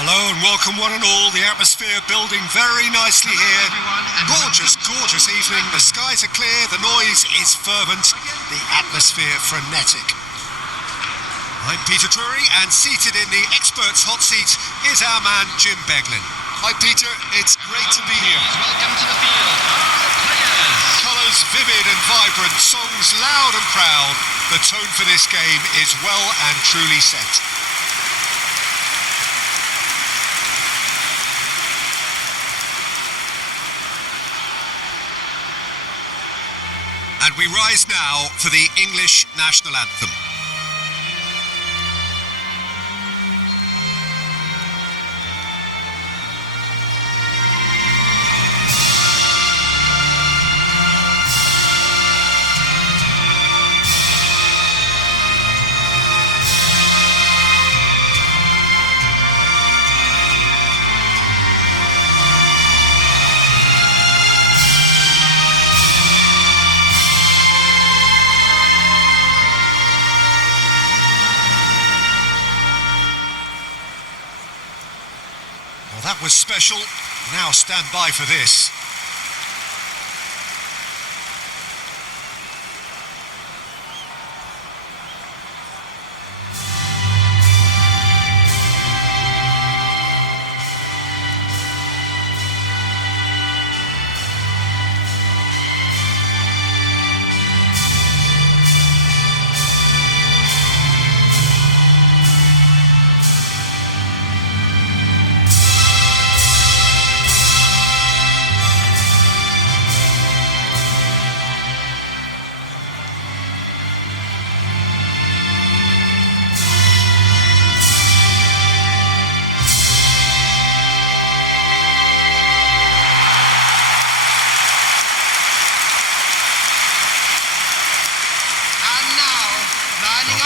Hello and welcome one and all. The atmosphere building very nicely here. Gorgeous, gorgeous evening. The skies are clear, the noise is fervent, the atmosphere frenetic. I'm Peter Drury, and seated in the experts' hot seat is our man Jim Beglin. Hi Peter, it's great to be here. Welcome to the field. Colours vivid and vibrant, songs loud and proud. The tone for this game is well and truly set. And we rise now for the English national anthem. Well, that was special. Now stand by for this.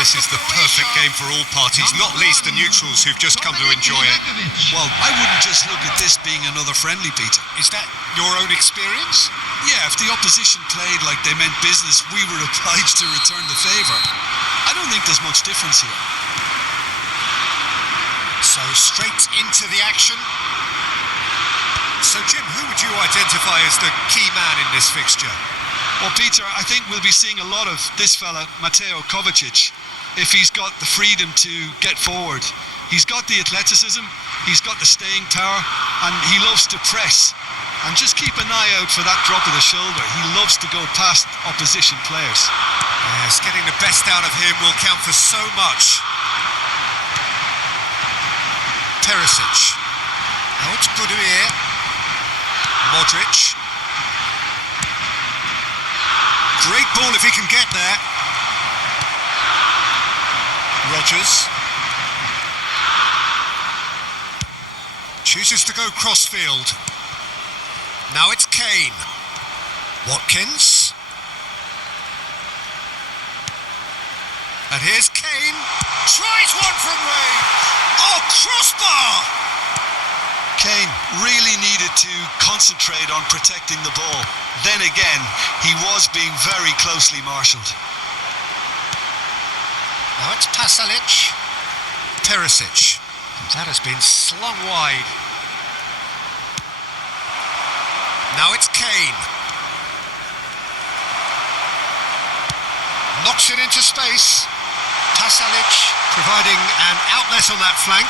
This is the perfect game for all parties, not least the neutrals who've just come to enjoy it. Well, I wouldn't just look at this being another friendly, Peter. Is that your own experience? Yeah, if the opposition played like they meant business, we were obliged to return the favour. I don't think there's much difference here. So straight into the action. So Jim, who would you identify as the key man in this fixture? Well, Peter, I think we'll be seeing a lot of this fella, Mateo Kovacic, if he's got the freedom to get forward. He's got the athleticism, he's got the staying power, and he loves to press. And just keep an eye out for that drop of the shoulder. He loves to go past opposition players. Yes, getting the best out of him will count for so much. Perisic. Now it's Budimir. Modric. Great ball if he can get there. Rodgers. Chooses to go crossfield. Now it's Kane. Watkins. And here's Kane. Tries one from range. Oh, crossbar! Kane really needed to concentrate on protecting the ball. Then again, he was being very closely marshalled. Now it's Pasalic. Perisic. That has been slung wide. Now it's Kane. Knocks it into space. Pasalic providing an outlet on that flank.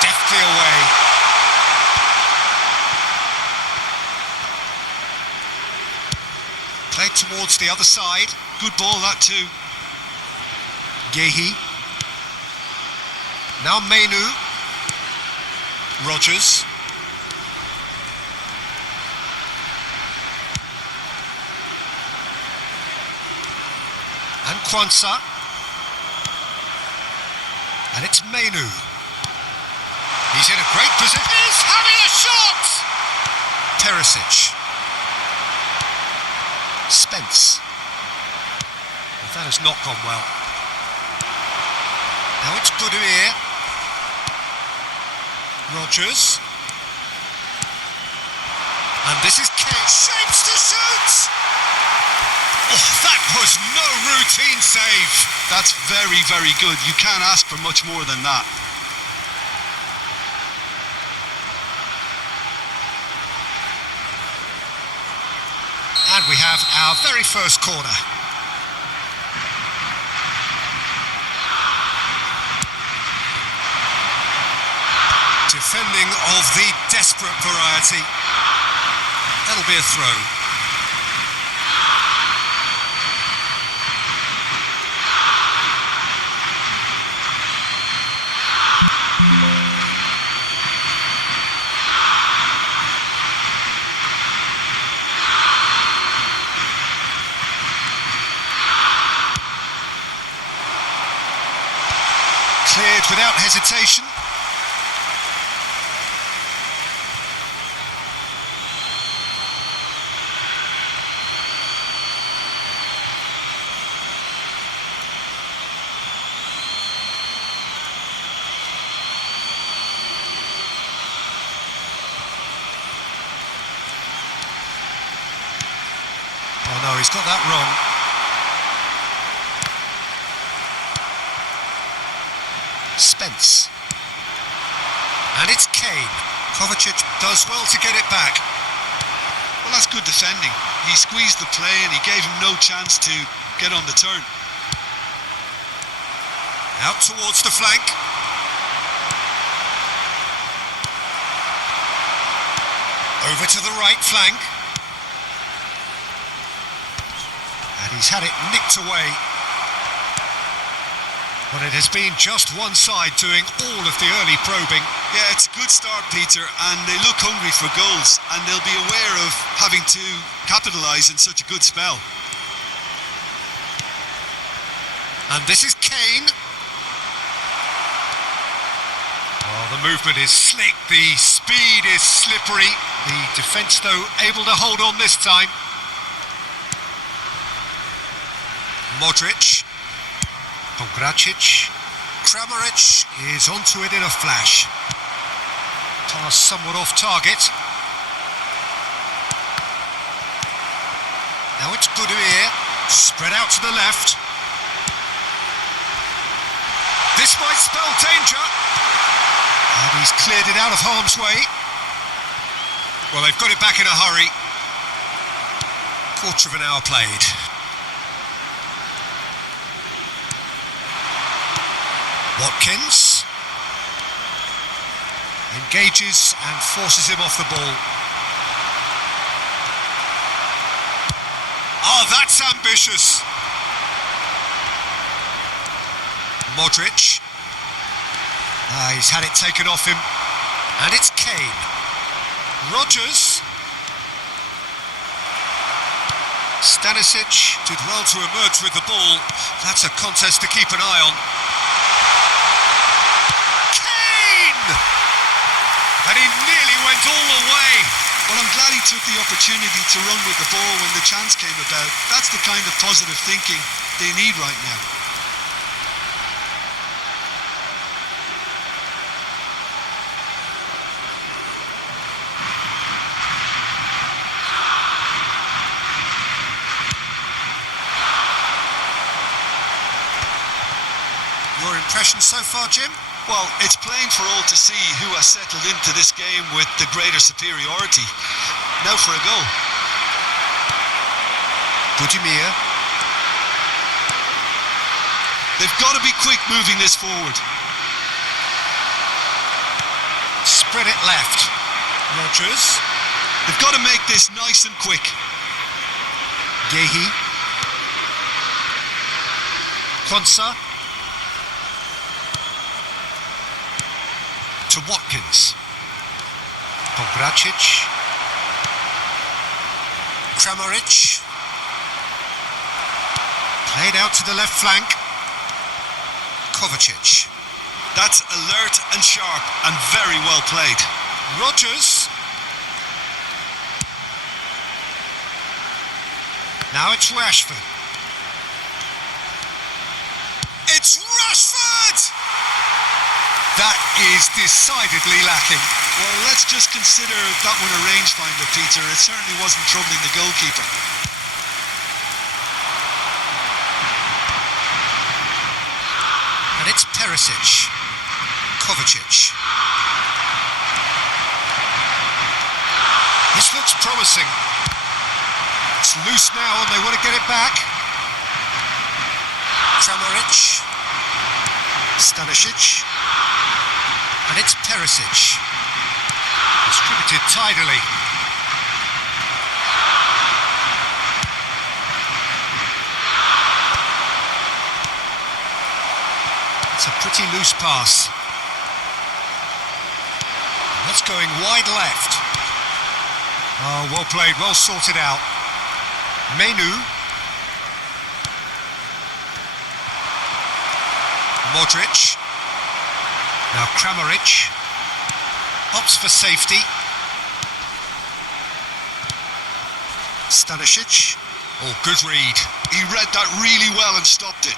Deftly away. Played towards the other side. Good ball, that too. Gehi. Now Menu. Rodgers. And Kwanzaa. And it's Menu. He's in a great position. He's having a shot! Perisic. Spence. Well, that has not gone well. Now it's Budimir. Rodgers. And this is Kane. Shapes to shoot! Oh, that was no routine save. That's very, very good. You can't ask for much more than that. have our very first corner. Defending of the desperate variety. That'll be a throw. Cleared without hesitation. Oh no, he's got that wrong. Spence. And it's Kane. Kovacic does well to get it back. Well, that's good defending. He squeezed the play and he gave him no chance to get on the turn. Out towards the flank. Over to the right flank. And he's had it nicked away. But it has been just one side doing all of the early probing. Yeah, it's a good start, Peter, and they look hungry for goals, and they'll be aware of having to capitalise in such a good spell. And this is Kane. Oh, the movement is slick, the speed is slippery. The defence, though, able to hold on this time. Modric. Gracic. Kramaric is onto it in a flash. Pass somewhat off target. Now it's Budimir. Spread out to the left. This might spell danger. And he's cleared it out of harm's way. Well, they've got it back in a hurry. Quarter of an hour played. Watkins engages and forces him off the ball. Oh, that's ambitious. Modric. He's had it taken off him. And it's Kane. Rodgers. Stanisic did well to emerge with the ball. That's a contest to keep an eye on. And he nearly went all the way. Well, I'm glad he took the opportunity to run with the ball when the chance came about. That's the kind of positive thinking they need right now. Your impression so far, Jim? Well, it's plain for all to see who has settled into this game with the greater superiority. Now for a goal. Budimir. They've got to be quick moving this forward. Spread it left. Rodgers. They've got to make this nice and quick. Yehi. Konsa. To Watkins. Gracic. Kramaric. Played out to the left flank. Kovacic. That's alert and sharp and very well played. Rodgers. Now it's Rashford. It's Rashford! That is decidedly lacking. Well, let's just consider that one a rangefinder, Peter. It certainly wasn't troubling the goalkeeper. And it's Perisic. Kovacic. This looks promising. It's loose now and they want to get it back. Kramaric. Stanisic. And it's Perisic. Distributed tidily. It's a pretty loose pass. And that's going wide left. Oh, well played, well sorted out. Menu. Modric. Now Kramaric. Opts for safety. Stanisic. Oh, good read. He read that really well and stopped it.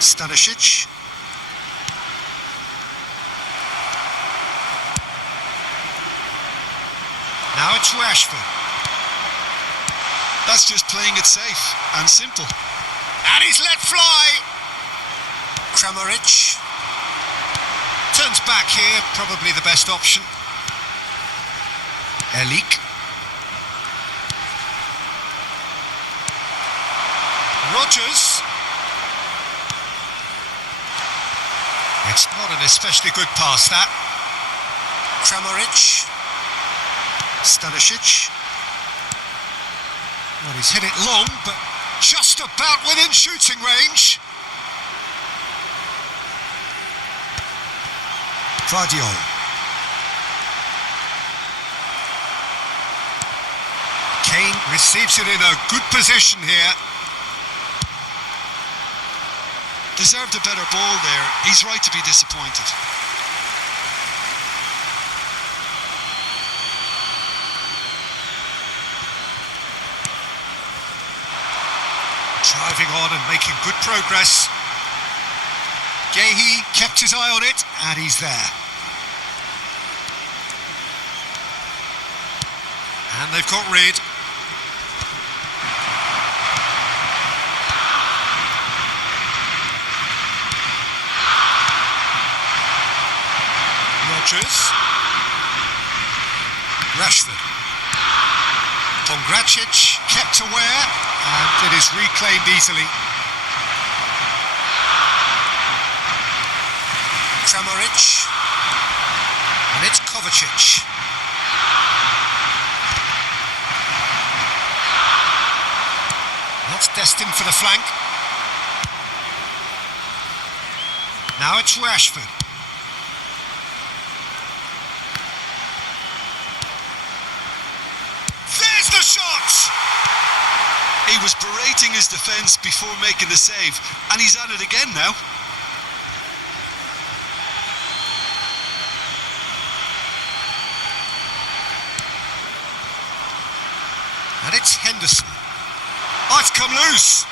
Stanisic. Now it's Rashford. That's just playing it safe and simple. And he's let fly. Kramaric. Turns back here, probably the best option. Elik. Rodgers. It's not an especially good pass, that. Kramaric. Stanisic. Well, he's hit it long, but just about within shooting range. Vardiol. Kane receives it in a good position here. Deserved a better ball there. He's right to be disappointed. Driving on and making good progress. Gehi kept his eye on it, and he's there. And they've got rid. Rodgers. Rashford. Pongracic kept aware, and it is reclaimed easily. Kramaric. And it's Kovacic. That's destined for the flank. Now it's Rashford. There's the shot! He was berating his defence before making the save, and he's at it again now. And it's Henderson. Oh, it's come loose.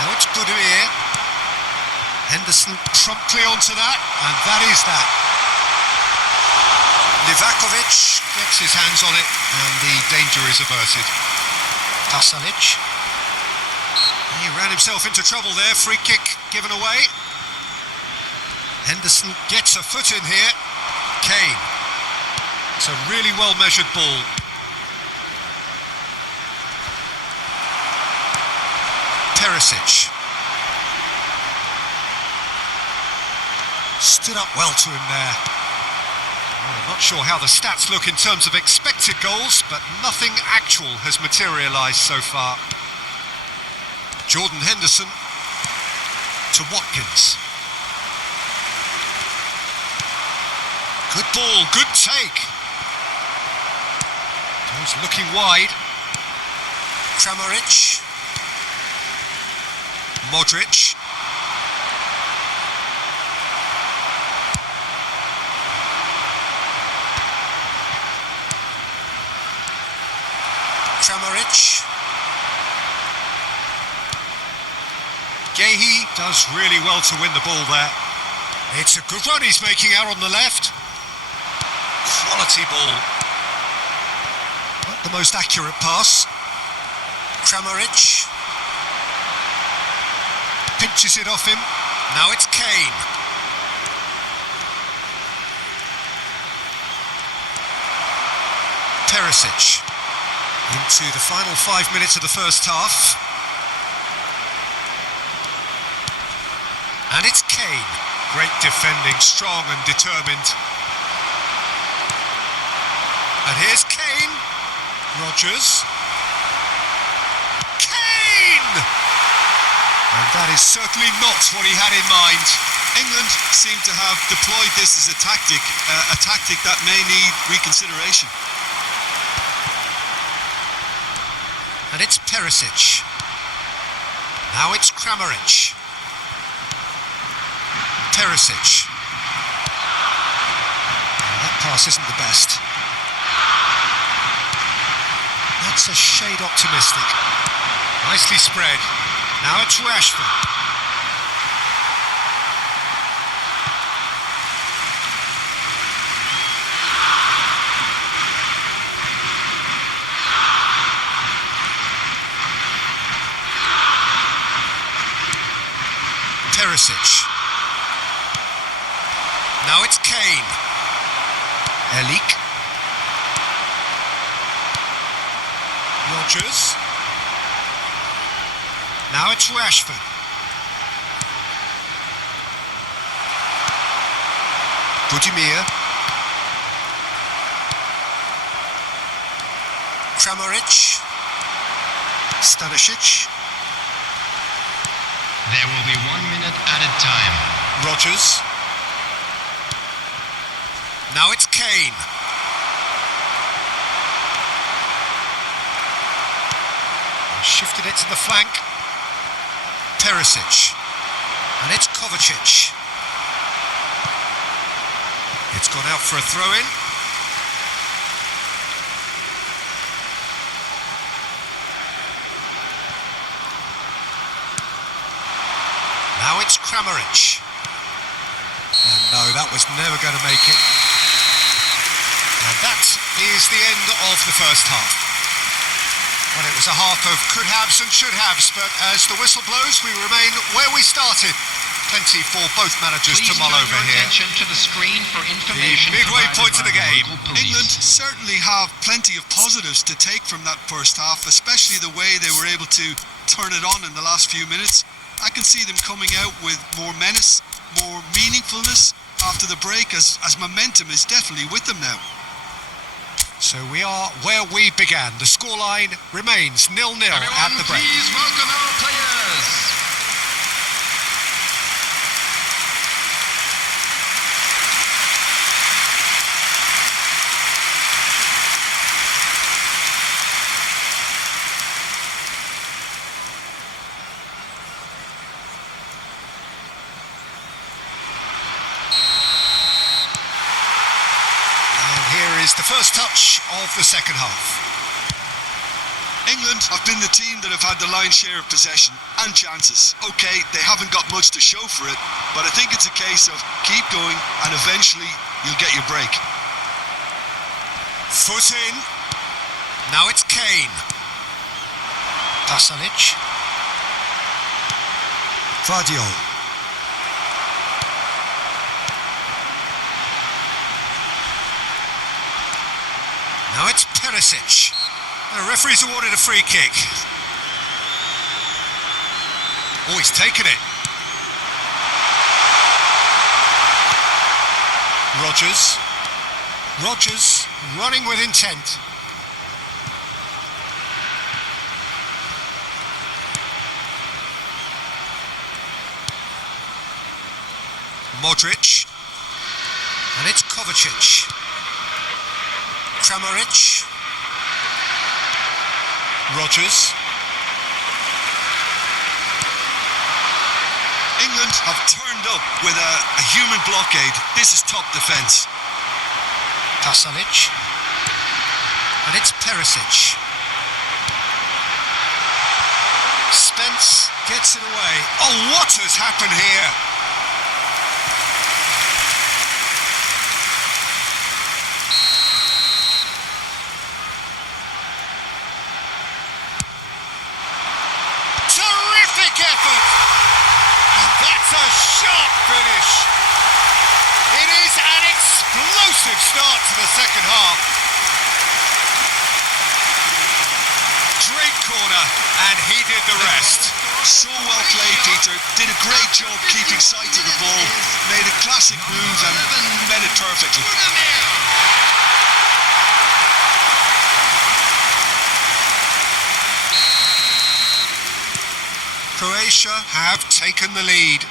Now it's Budimir. Henderson promptly onto that, and that is that. Livakovic gets his hands on it, and the danger is averted. Pasalic. He ran himself into trouble there. Free kick given away. Henderson gets a foot in here. Kane. It's a really well measured ball. Perisic. Stood up well to him there. Well, I'm not sure how the stats look in terms of expected goals, but nothing actual has materialised so far. Jordan Henderson to Watkins. Good ball, good take. Goes looking wide. Kramaric. Modric. Kramaric. Gehi does really well to win the ball there. It's a good run he's making out on the left. Quality ball. Not the most accurate pass. Kramaric. Pinches it off him. Now it's Kane. Perisic. Into the final 5 minutes of the first half. And it's Kane. Great defending, strong and determined. And here's Kane. Rodgers. Kane! And that is certainly not what he had in mind. England seem to have deployed this as a tactic that may need reconsideration. And it's Perisic. Now it's Kramaric. Perisic. That pass isn't the best. That's a shade optimistic. Nicely spread. Now it's Rashford. Perisic. Now it's Kane. Elik. Rodgers. Now it's Rashford. Budimir. Kramaric. Stanisic. There will be 1 minute added time. Rodgers. Now it's Kane. Shifted it to the flank. Perisic. And it's Kovacic. It's gone out for a throw-in. Now it's Kramaric. And no, that was never going to make it. And that is the end of the first half. Well, it was a half of could-haves and should-haves, but as the whistle blows, we remain where we started. Plenty for both managers to mull over here. Attention to the screen for information. The midway point of the game. England certainly have plenty of positives to take from that first half, especially the way they were able to turn it on in the last few minutes. I can see them coming out with more menace, more meaningfulness after the break, as momentum is definitely with them now. So we are where we began. The scoreline remains 0-0 at the break. Please welcome our players. Is the first touch of the second half. England have been the team that have had the lion's share of possession and chances. Okay, they haven't got much to show for it, but I think it's a case of keep going and eventually you'll get your break. Foot in. Now it's Kane. Pasalic. Vardiol. Now it's Perisic. The referee's awarded a free kick. Oh, he's taken it. Rodgers. Rodgers running with intent. Modric. And it's Kovacic. Kramaric. Rodgers. England have turned up with a human blockade. This is top defence. Pasalic. And it's Perisic. Spence gets it away. Oh, what has happened here? Terrific effort! And that's a sharp finish. It is an explosive start to the second half. Great corner, and he did the rest. So well played, Peter. Did a great job keeping sight of the ball. Made a classic move and met it perfectly. Croatia have taken the lead.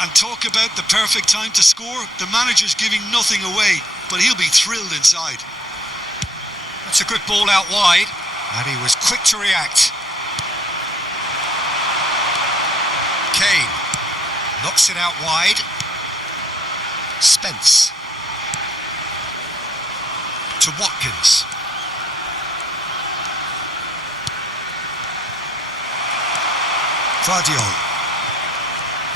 And talk about the perfect time to score. The manager's giving nothing away, but he'll be thrilled inside. That's a good ball out wide, and he was quick to react. Kane knocks it out wide. Spence to Watkins. Guardiola.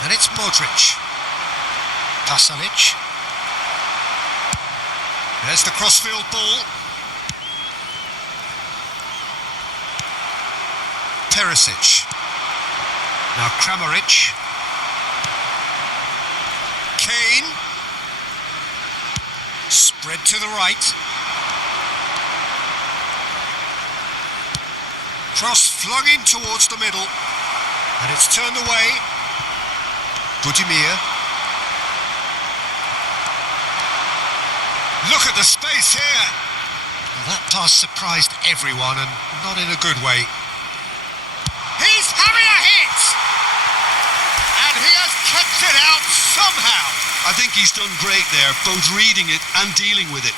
And it's Modric. Pasalic. There's the crossfield ball. Perisic. Now Kramaric. Kane. Spread to the right. Cross flung in towards the middle. And it's turned away. Budimir. Look at the space here. Well, that pass surprised everyone, and not in a good way. He's having a hit! And he has kept it out somehow. I think he's done great there, both reading it and dealing with it.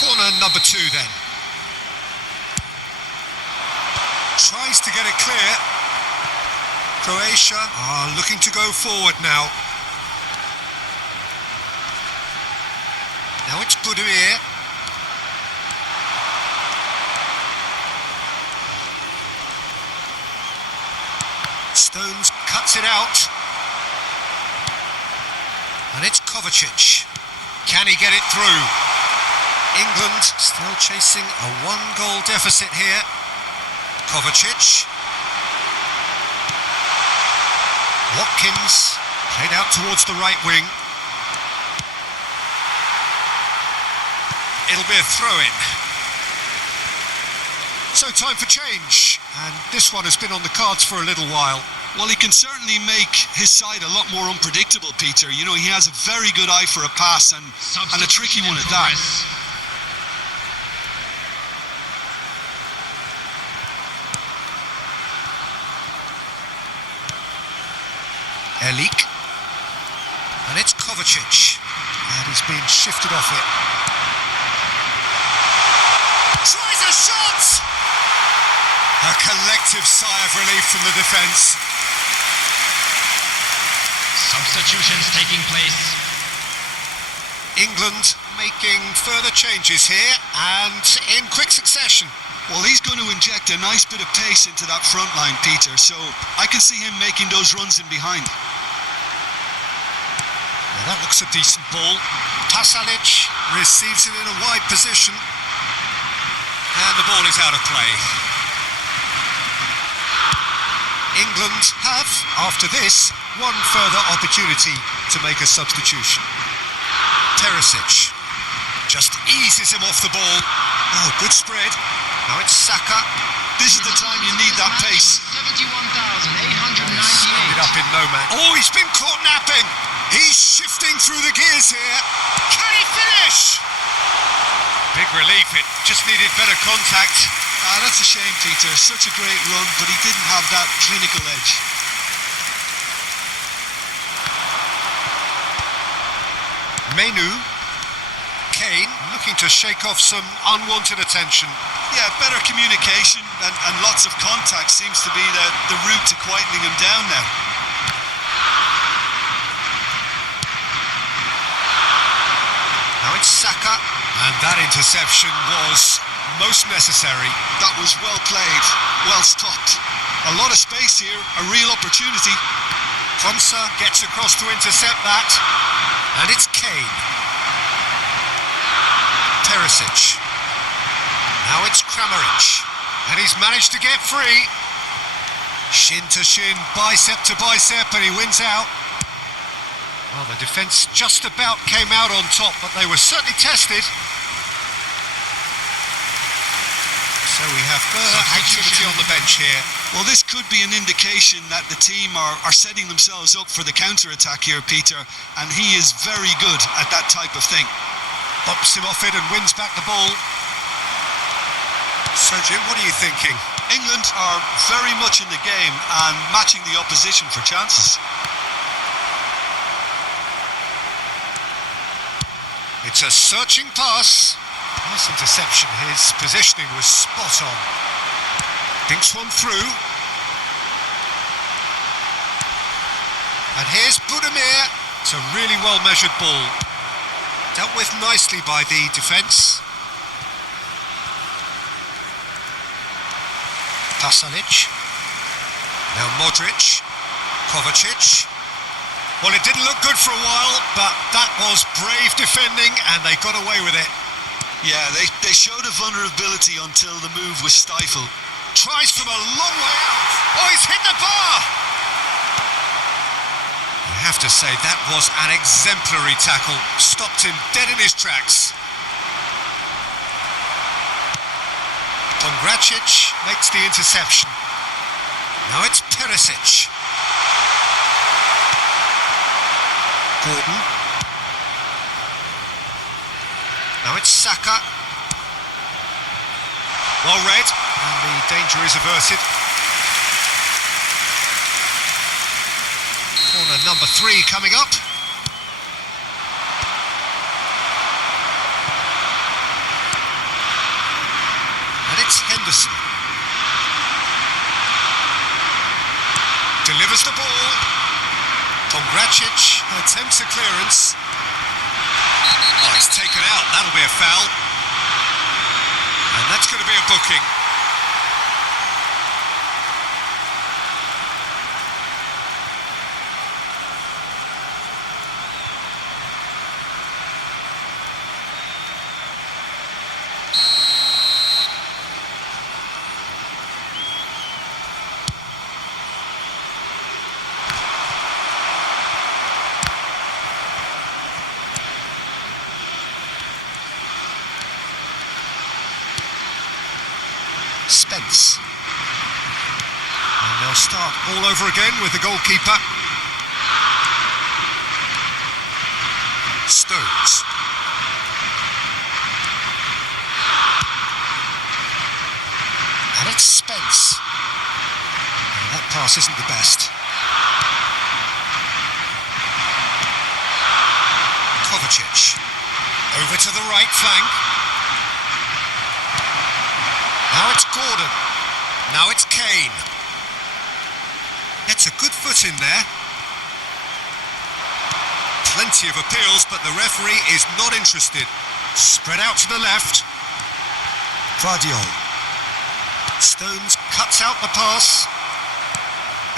Corner number 2 then. Tries to get it clear. Croatia are looking to go forward now. Now it's Budimir. Stones cuts it out. And it's Kovacic. Can he get it through? England still chasing a 1-goal deficit here. Kovacic. Watkins played out towards the right wing. It'll be a throw-in. So time for change, and this one has been on the cards for a little while. Well, he can certainly make his side a lot more unpredictable, Peter. You know, he has a very good eye for a pass and a tricky one at that. Elik. And it's Kovacic. And he's been shifted off it. Tries a shot! A collective sigh of relief from the defence. Substitutions taking place. England making further changes here, and in quick succession. Well, he's going to inject a nice bit of pace into that front line, Peter, so I can see him making those runs in behind. Well, that looks a decent ball. Pasalic receives it in a wide position. And the ball is out of play. England have, after this, one further opportunity to make a substitution. Perisic just eases him off the ball. Oh, good spread. Now it's Saka. This is the time you need that pace. 71,898. Ended up in no man. Oh, he's been caught napping. He's shifting through the gears here. Can he finish? Big relief. It just needed better contact. That's a shame, Peter. Such a great run, but he didn't have that clinical edge. Menu. Kane looking to shake off some unwanted attention. Yeah, better communication and lots of contact seems to be the route to quietening him down now. Now it's Saka, and that interception was most necessary. That was well played, well stopped. A lot of space here, a real opportunity. Konsa gets across to intercept that, and it's Kane. Perisic. Now it's Kramaric, and he's managed to get free. Shin to shin, bicep to bicep, and he wins out. Well, the defence just about came out on top, but they were certainly tested. So we have further activity on the bench here. Well, this could be an indication that the team are setting themselves up for the counter-attack here, Peter, and he is very good at that type of thing. Bumps him off it and wins back the ball. So, Jim, what are you thinking? England are very much in the game and matching the opposition for chances. It's a searching pass. Nice interception. His positioning was spot on. Dinks one through. And here's Budimir. It's a really well-measured ball. Dealt with nicely by the defence. Pasalic. Now Modric. Kovacic. Well, it didn't look good for a while, but that was brave defending and they got away with it. Yeah, they showed a vulnerability until the move was stifled. Tries from a long way out. Oh, he's hit the bar! I have to say, that was an exemplary tackle. Stopped him dead in his tracks. Pongracic makes the interception. Now it's Perisic. Gordon. Now it's Saka. Well read, and the danger is averted. Corner number 3 coming up. And it's Henderson. Delivers the ball. Pongracic attempts a clearance. Oh, he's taken out. That'll be a foul. And that's going to be a booking. Spence. And they'll start all over again with the goalkeeper. Stones. And it's Spence. And that pass isn't the best. Kovacic. Over to the right flank. Now it's Gordon. Now it's Kane. Gets a good foot in there. Plenty of appeals, but the referee is not interested. Spread out to the left. Vardiol. Stones cuts out the pass.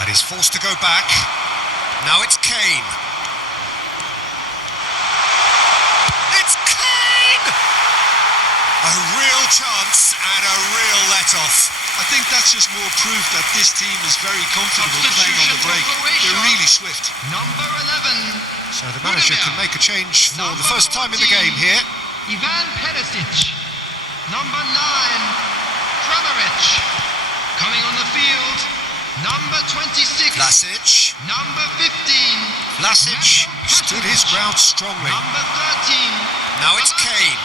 And is forced to go back. Now it's Kane. It's Kane! A real chance and a real let-off. I think that's just more proof that this team is very comfortable playing on the break. They're really swift. Number 11. So the manager can make a change for the first time in the game here. Ivan Perisic. Number 9. Kramaric. Coming on the field. Number 26. Vlasic. Number 15. Vlasic stood his ground strongly. Number 13. Now it's Kane.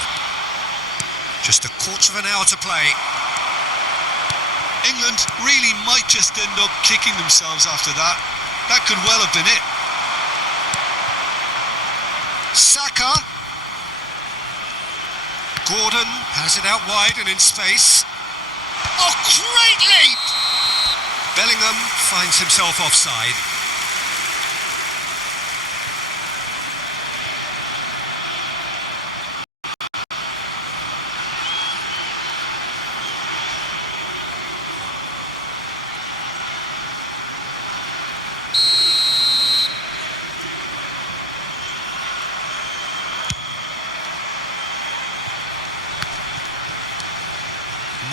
Just a quarter of an hour to play. England really might just end up kicking themselves after that. That could well have been it. Saka. Gordon has it out wide and in space. Oh, great leap! Bellingham finds himself offside.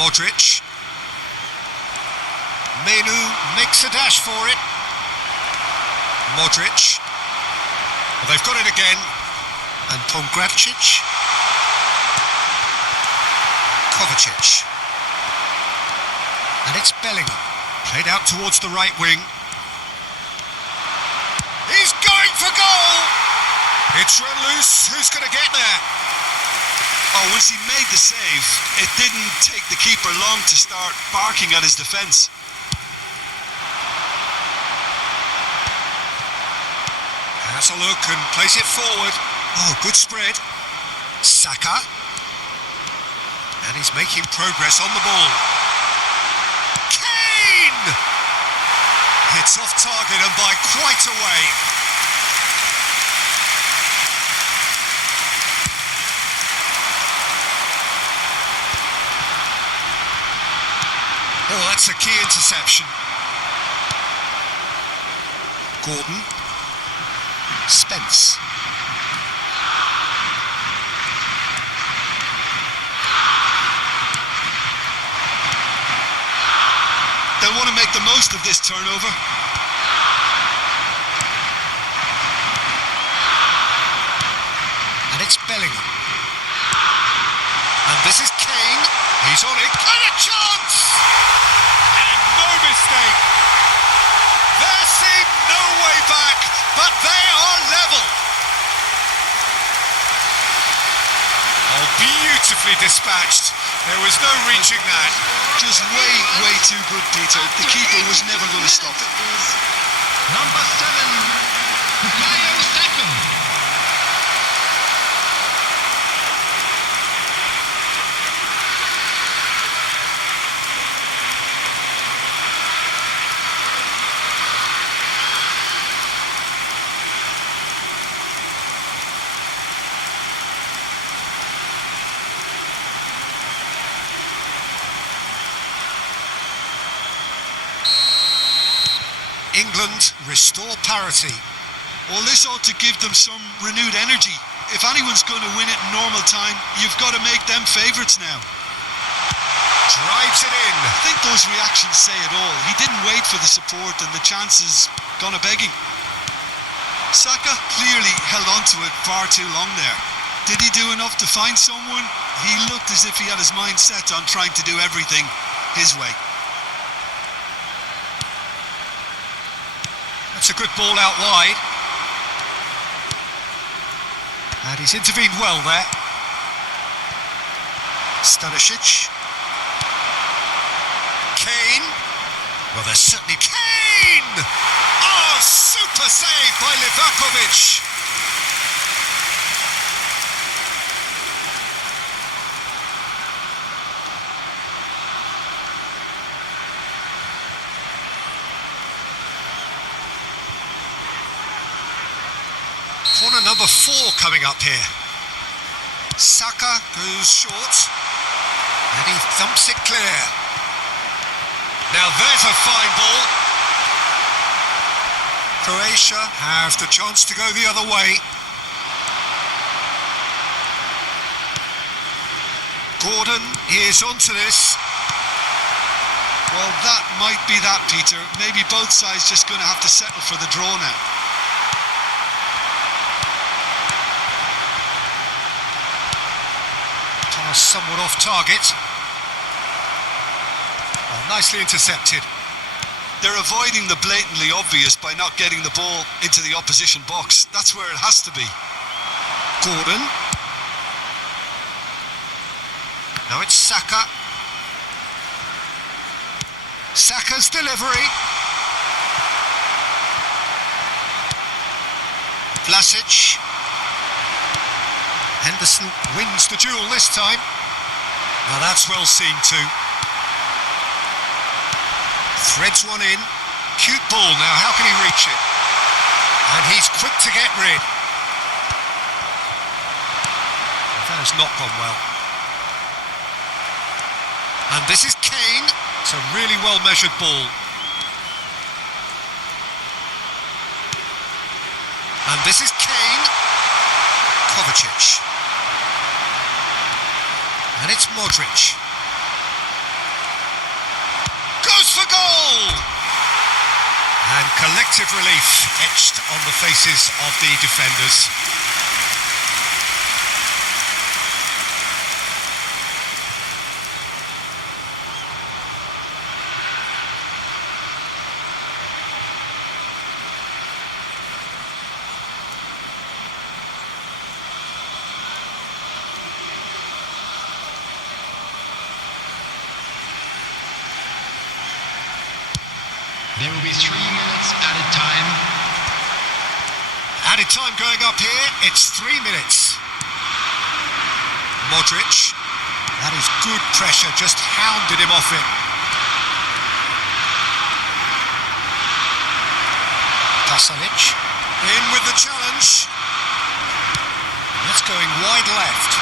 Modric. Menu makes a dash for it. Modric. Well, they've got it again. And Pongracic. Kovacic. Bellingham. Played out towards the right wing. He's going for goal! It's run loose. Who's going to get there? Oh, once he made the save, it didn't take the keeper long to start barking at his defence. Has a look and plays it forward. Oh, good spread. Saka. And he's making progress on the ball. Kane! Hits off target and by quite a way. Oh, that's a key interception. Gordon. Spence. They'll want to make the most of this turnover. And it's Bellingham. And this is Kane. He's on it. And a chance! And no mistake. There seemed no way back, but they are level. Oh, beautifully dispatched. There was no reaching that. Just way too good, Peter. The keeper was never going to stop it. Number 7, Bukayo Saka. England restore parity. Well, this ought to give them some renewed energy. If anyone's going to win it in normal time, you've got to make them favourites now. Drives it in. I think those reactions say it all. He didn't wait for the support and the chances gone a-begging. Saka clearly held on to it far too long there. Did he do enough to find someone? He looked as if he had his mind set on trying to do everything his way. That's a good ball out wide. And he's intervened well there. Stanisic. Kane. Well, there's certainly Kane! Oh, super save by Livakovic. Corner number 4 coming up here. Saka goes short. And he thumps it clear. Now there's a fine ball. Croatia have the chance to go the other way. Gordon is onto this. Well, that might be that, Peter. Maybe both sides just going to have to settle for the draw now. Somewhat off target. Oh, nicely intercepted. They're avoiding the blatantly obvious by not getting the ball into the opposition box. That's where it has to be. Gordon. Now it's Saka. Saka's delivery. Vlasic. Henderson wins the duel this time. Now that's well seen too. Threads one in. Cute ball now, how can he reach it? And he's quick to get rid. That has not gone well. And this is Kane. It's a really well measured ball. And this is Kane. Kovacic. And it's Modric. Goes for goal! And collective relief etched on the faces of the defenders. There will be 3 minutes added time. Added time going up here, it's 3 minutes. Modric, that is good pressure, just hounded him off it. Pasalic, in with the challenge. That's going wide left.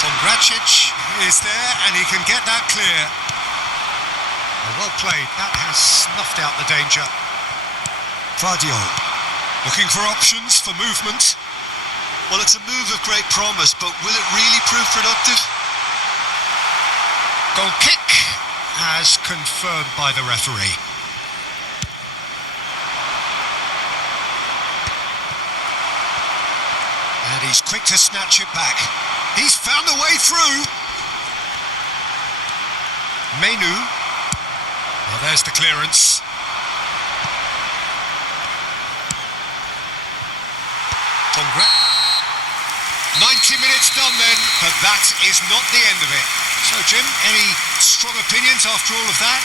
Pongracic is there and he can get that clear. Well played, that has snuffed out the danger. Vardio, looking for options for movement. Well, it's a move of great promise, but will it really prove productive? Goal kick as confirmed by the referee. And he's quick to snatch it back. He's found a way through. Menu. Well, there's the clearance. Congrats. 90 minutes done then, but that is not the end of it. So, Jim, any strong opinions after all of that?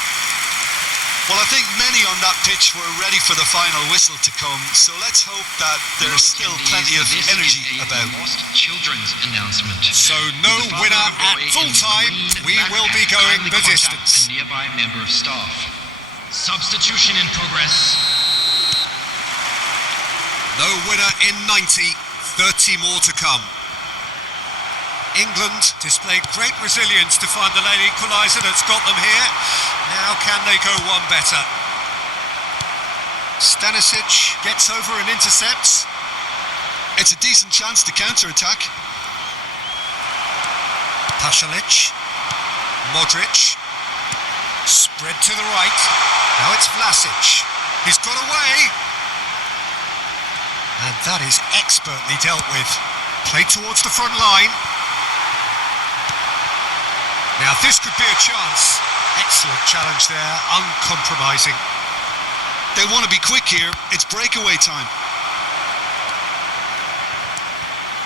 Well, I think many on that pitch were ready for the final whistle to come, so let's hope that there's still plenty of energy about. Lost children's announcement. So, no winner at full time. We will be going the distance. A nearby member of staff. Substitution in progress. No winner in 90, 30 more to come. England displayed great resilience to find the late equaliser that's got them here. Now can they go one better? Stanisic gets over and intercepts. It's a decent chance to counter-attack. Pasalic. Modric. Spread to the right. Now it's Vlasic. He's got away. And that is expertly dealt with. Played towards the front line. Now this could be a chance. Excellent challenge there, uncompromising. They want to be quick here. It's breakaway time.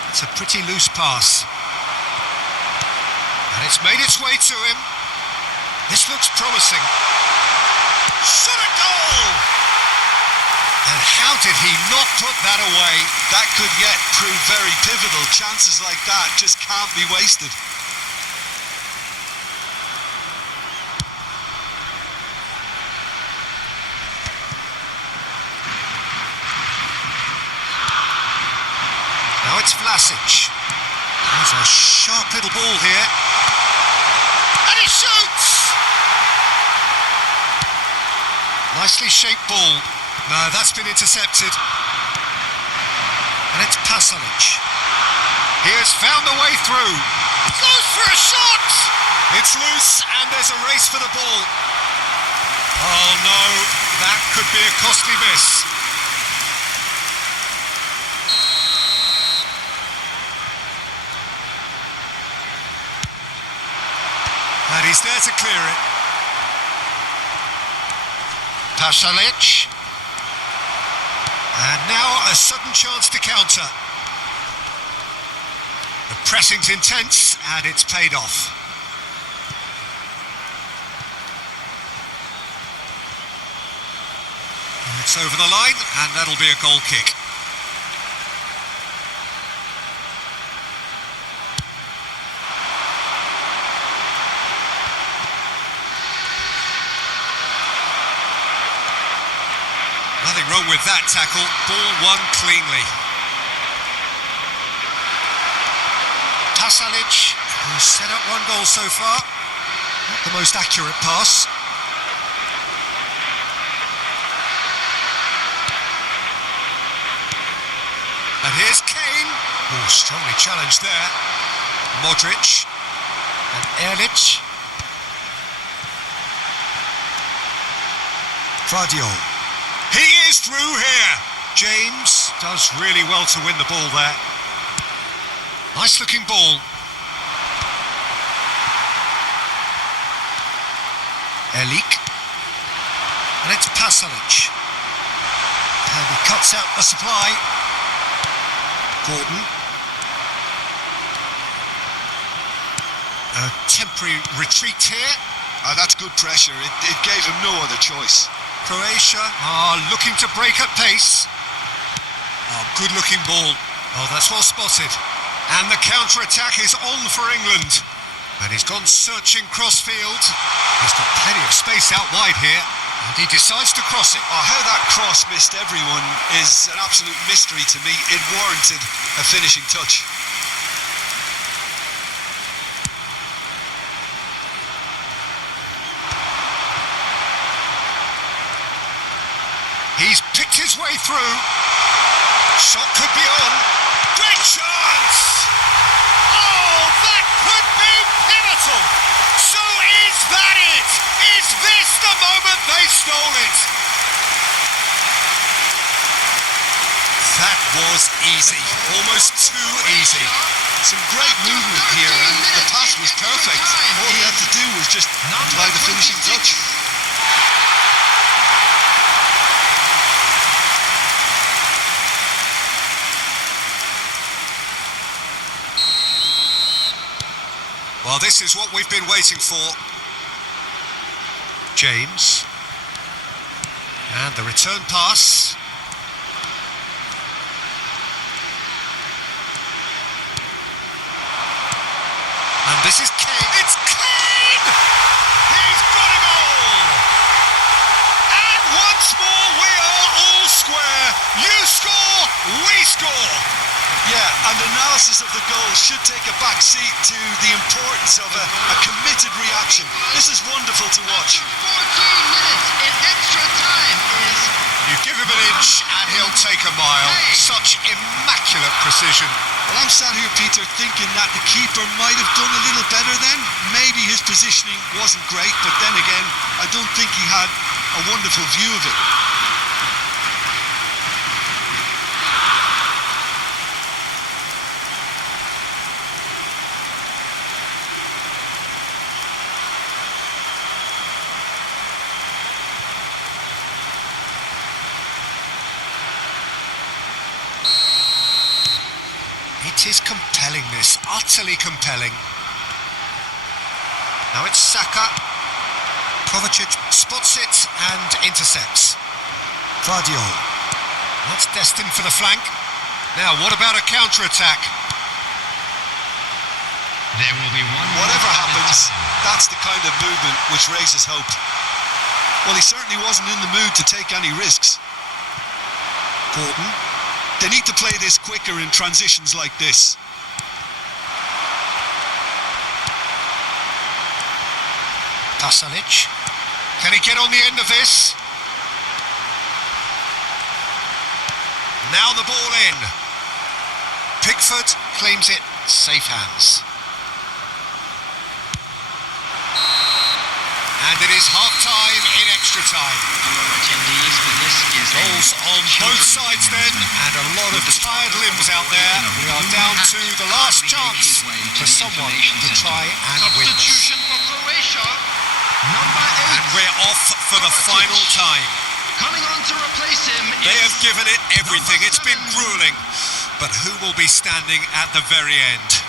It's a pretty loose pass. And it's made its way to him. This looks promising. Shot at goal! And how did he not put that away? That could yet prove very pivotal. Chances like that just can't be wasted. Now it's Vlasic. There's a sharp little ball here. And he shoots! Nicely shaped ball. No, that's been intercepted. And it's Pasalic. He has found a way through. He goes for a shot! It's loose and there's a race for the ball. Oh no, that could be a costly miss. And he's there to clear it. Pasalic. And now a sudden chance to counter. The pressing's intense and it's paid off. It's over the line and that'll be a goal kick. Nothing wrong with that tackle. Ball won cleanly. Pasalic, who's set up one goal so far. Not the most accurate pass. And here's Kane. Oh, strongly challenged there. Modric. And Erlich. Vardio. He is through here. James does really well to win the ball there. Nice looking ball. Erlich. And it's Pasalic. And he cuts out the supply. Gordon. A temporary retreat here. That's good pressure. It gave him no other choice. Croatia are looking to break at pace. Oh, good-looking ball. Oh, that's well spotted. And the counter-attack is on for England. And he's gone searching cross-field. He's got plenty of space out wide here. And he decides to cross it. Oh, how that cross missed everyone is an absolute mystery to me. It warranted a finishing touch. He's picked his way through. Shot could be on. Great chance! Oh, that could be pivotal! So is that it? Is this the moment they stole it? That was easy. Almost too easy. Some great movement here, and the pass was perfect. All he had to do was just apply the finishing touch. Well, this is what we've been waiting for. James. And the return pass. And this is Kane. It's Kane! He's got a goal! And once more we are all square. You score, we score. Yeah, and analysis of the goal should take a back seat to the importance of a committed reaction. This is wonderful to watch. 14 minutes in extra time is... You give him an inch and he'll take a mile. Such immaculate precision. Well, I'm sat here, Peter, thinking that the keeper might have done a little better then. Maybe his positioning wasn't great, but then again, I don't think he had a wonderful view of it. It is compelling, this, utterly compelling. Now it's Saka. Kovacic spots it and intercepts. Guardiola. That's destined for the flank. Now, what about a counter-attack? There will be one more Whatever added happens, time. that's the kind of movement which raises hope. Well, he certainly wasn't in the mood to take any risks. Gordon. They need to play this quicker in transitions like this. Pasalic. Can he get on the end of this? Now the ball in. Pickford claims it. Safe hands. And it is half-time in extra time. Attendees for this is Goals on both sides then, and a lot of tired limbs out there. We are down to the last chance for someone to try and win this. Substitution for Croatia. Number 8. And we're off for the final time. Coming on to replace him. They is have given it everything. number It's been 7. grueling. But who will be standing at the very end?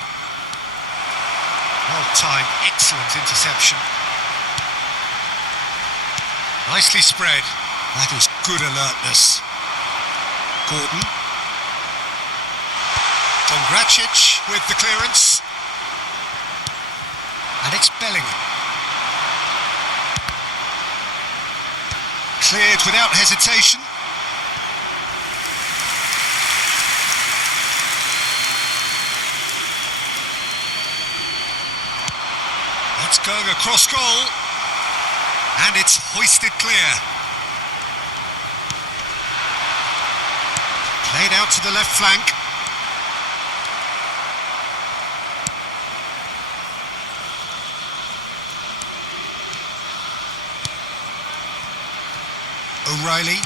Well timed, excellent interception. Nicely spread. That is good alertness. Gordon. Gracic with the clearance. And it's Bellingham. Cleared without hesitation. That's going across goal. And it's hoisted clear. Played out to the left flank. O'Reilly.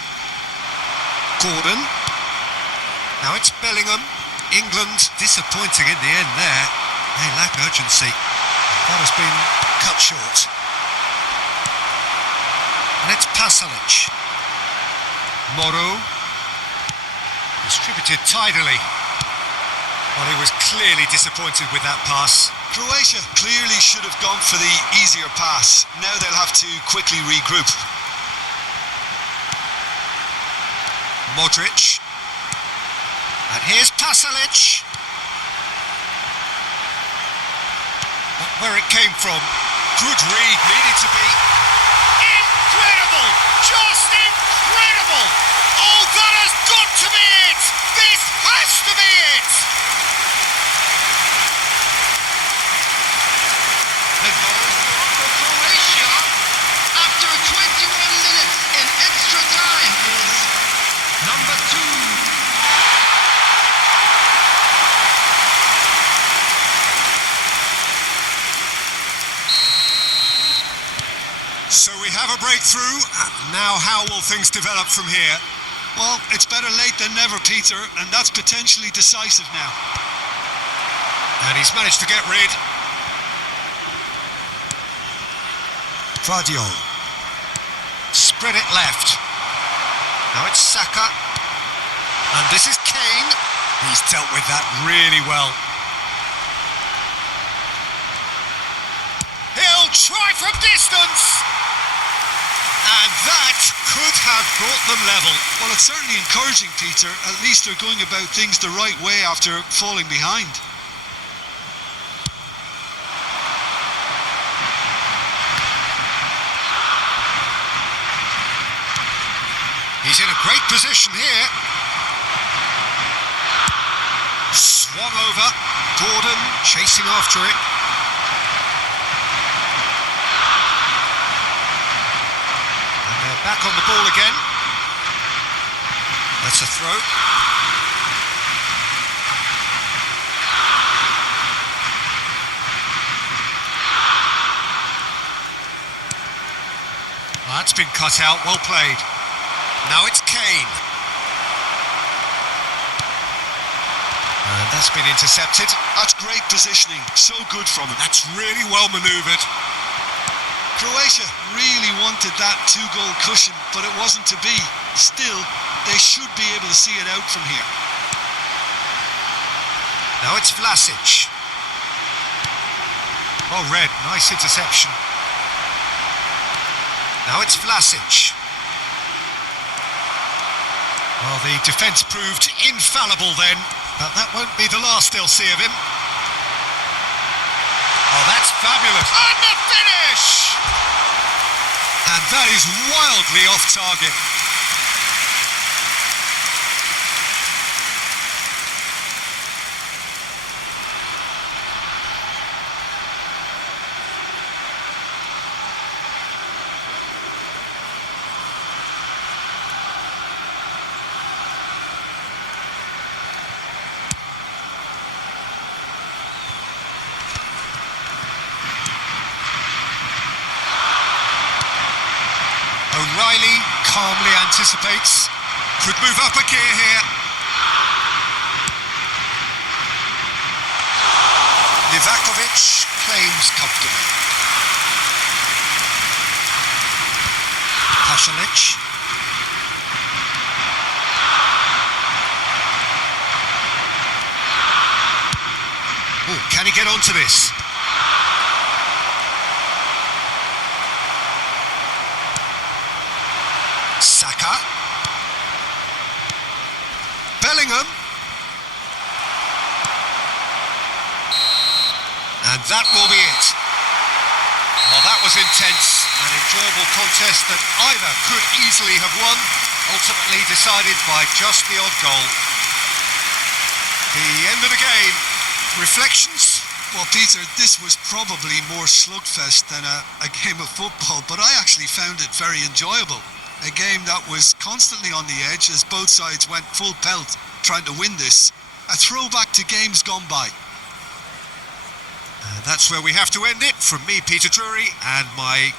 Gordon. Now it's Bellingham. England disappointing in the end there. They lack urgency. That has been cut short. And it's Pasalic. Moro. Distributed tidily. Well, he was clearly disappointed with that pass. Croatia clearly should have gone for the easier pass. Now they'll have to quickly regroup. Modric. And here's Pasalic. But where it came from, good read, needed to be. Incredible! Just incredible! Oh, that has got to be it! This has to be it! The goal for Croatia after 21 minutes in extra time is number 2. So we have a breakthrough. Now how will things develop from here? Well, it's better late than never, Peter, and that's potentially decisive now. And he's managed to get rid. Vardiol. Spread it left. Now it's Saka. And this is Kane. He's dealt with that really well. He'll try from distance. And that could have brought them level. Well, it's certainly encouraging, Peter. At least they're going about things the right way after falling behind. He's in a great position here. Swung over. Gordon chasing after it. And they're back on the ball again. That's a throw. That's been cut out. Well played. Now it's Kane. And that's been intercepted. That's great positioning. So good from him. That's really well manoeuvred. Croatia really wanted that 2-goal cushion, but it wasn't to be. Still, they should be able to see it out from here. Now it's Vlasic. Well read. Nice interception. Now it's Vlasic. Well, the defence proved infallible then, but that won't be the last they'll see of him. Oh, that's fabulous. And the finish! And that is wildly off target. O'Reilly calmly anticipates. Could move up a gear here. Livakovic claims comfortably. Pasalic. Oh, can he get onto this? Saka. Bellingham. And that will be it. Well, that was intense. An enjoyable contest that either could easily have won, ultimately decided by just the odd goal. The end of the game. Reflections? Well, Peter, this was probably more slugfest than a game of football, but I actually found it very enjoyable. A game that was constantly on the edge as both sides went full pelt trying to win this. A throwback to games gone by. That's where we have to end it. From me, Peter Drury, and my